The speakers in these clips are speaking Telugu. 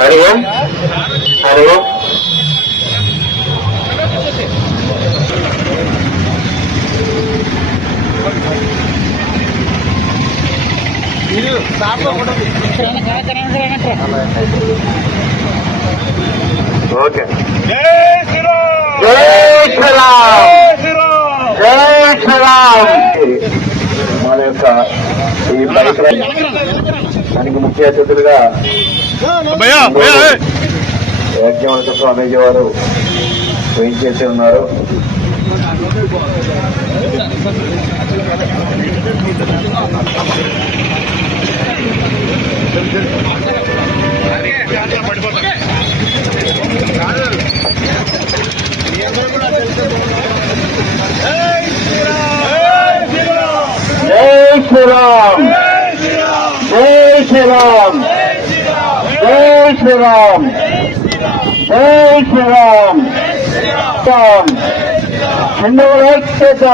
హరి ఓం హరి ఓం. ఓకే. జై శ్రీరామ్ జై శ్రీరామ్. మన యొక్క ఈ దానికి ముఖ్య అతిథులుగా యజ్ఞవంత స్వామీజీ వారు చేసి ఉన్నారు. జై శ్రీరామ్ జై శ్రీరామ్ జై శ్రీరామ్ జై శ్రీరామ్. హిందువుల ఐక్యత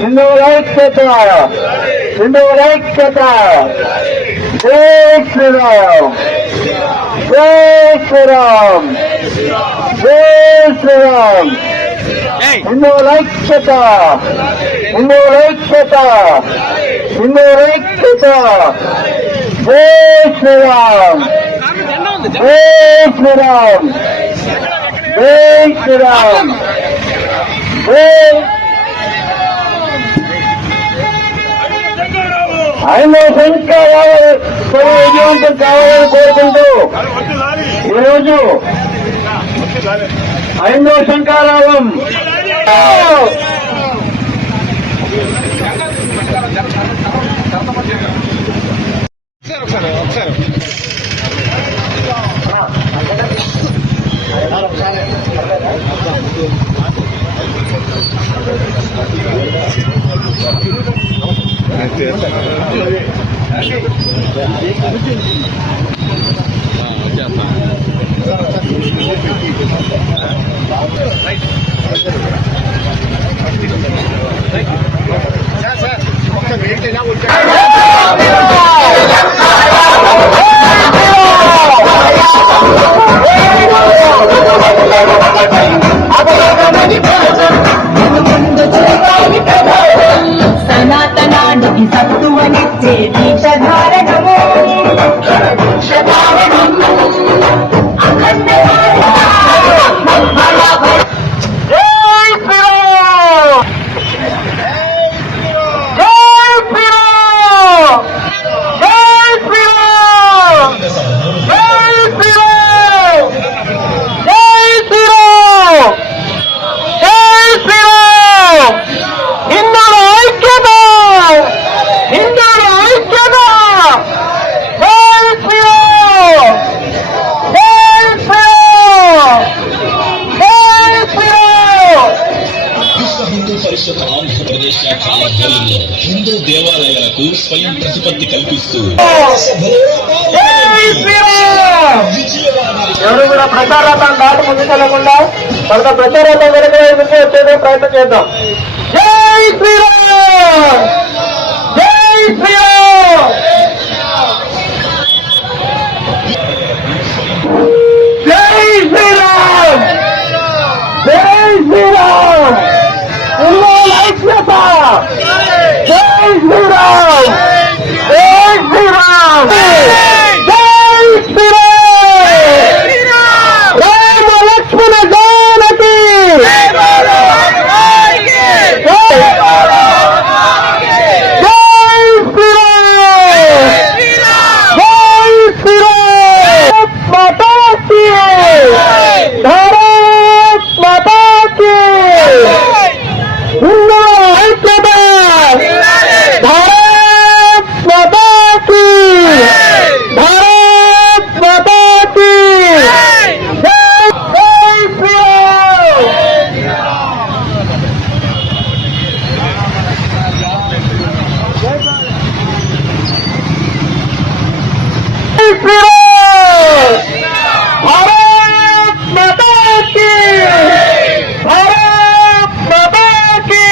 హిందువుల ఐక్యత హిందువుల ఐక్యత. జై శ్రీరామ్ జై శ్రీరామ్ జై శ్రీరామ్. హిందువుల ఐక్యత హిందువుల ఐక్యత హిందువుల ఐక్యత. జై శ్రీరామ్ జై శ్రీరామ్ జై శ్రీరామ్ జై. ఆయన సంఖ్య విజయవంతం కావాలని కోరుకుంటూ ఈరోజు 5వ శంఖారావం సనాతనానికి సత్తువనిచ్చే దీక్షధారణము హిందూ దేవాలయాలకు స్వయం ప్రతిపత్తి కల్పిస్తూ ఎవరు కూడా ప్రచారాన్ని దాటి ముందుకెళ్లకుండా మన ప్రచారాన్ని వెనక వచ్చేదే ప్రయత్నం చేద్దాం. జై శ్రీరామ్ జై శ్రీరామ్ జై శ్రీరామ్ జై శ్రీరామ్. ఐక్యత జై శ్రీరామ్ జై శ్రీరామ్ జై శ్రీరామ్. రామ లక్ష్మణ జానకి జై శ్రీరామ్ జై శ్రీరామ్. మాతా కీ భారత్ మాతా కీ.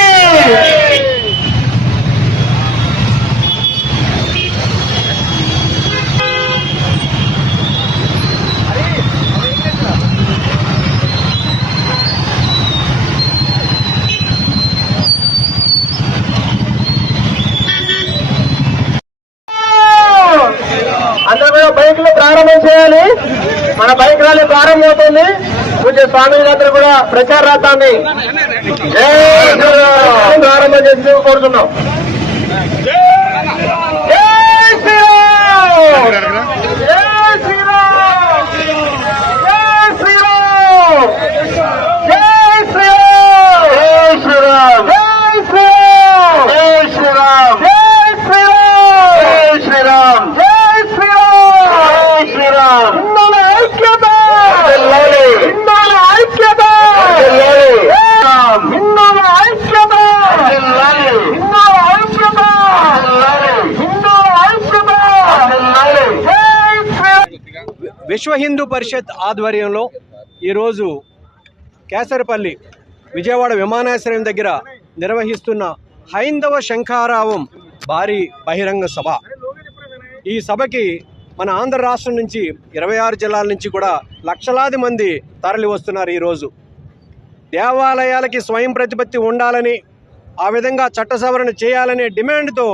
బైక్లు ప్రారంభం చేయాలి. మన బైక్ ర్యాలీ ప్రారంభమవుతుంది. పూజ్య స్వామిలందరూ కూడా ప్రచార రథాన్ని ప్రారంభం చేసి కోరుతున్నాం. జై శ్రీరామ్! జై శ్రీరామ్! జై శ్రీరామ్! జై శ్రీరామ్! జై శ్రీరామ్! జై శ్రీరామ్! జై శ్రీరామ్! జై శ్రీరామ్! జై శ్రీరామ్! జై శ్రీరామ్! హిందువుల ఐక్యత! హిందువుల ఐక్యత! హిందువుల ఐక్యత! హిందువుల ఐక్యత! హిందువుల ఐక్యత! జై శ్రీరామ్! విశ్వ హిందూ పరిషత్ ఆధ్వర్యంలో ఈరోజు కేసరపల్లి విజయవాడ విమానాశ్రయం దగ్గర నిర్వహిస్తున్న హైందవ శంఖారావం భారీ బహిరంగ సభ. ఈ సభకి మన ఆంధ్ర రాష్ట్రం నుంచి 26 జిల్లాల నుంచి కూడా లక్షలాది మంది తరలి వస్తున్నారు. ఈరోజు దేవాలయాలకి స్వయం ప్రతిపత్తి ఉండాలని, ఆ విధంగా చట్ట సవరణ చేయాలనే డిమాండ్తో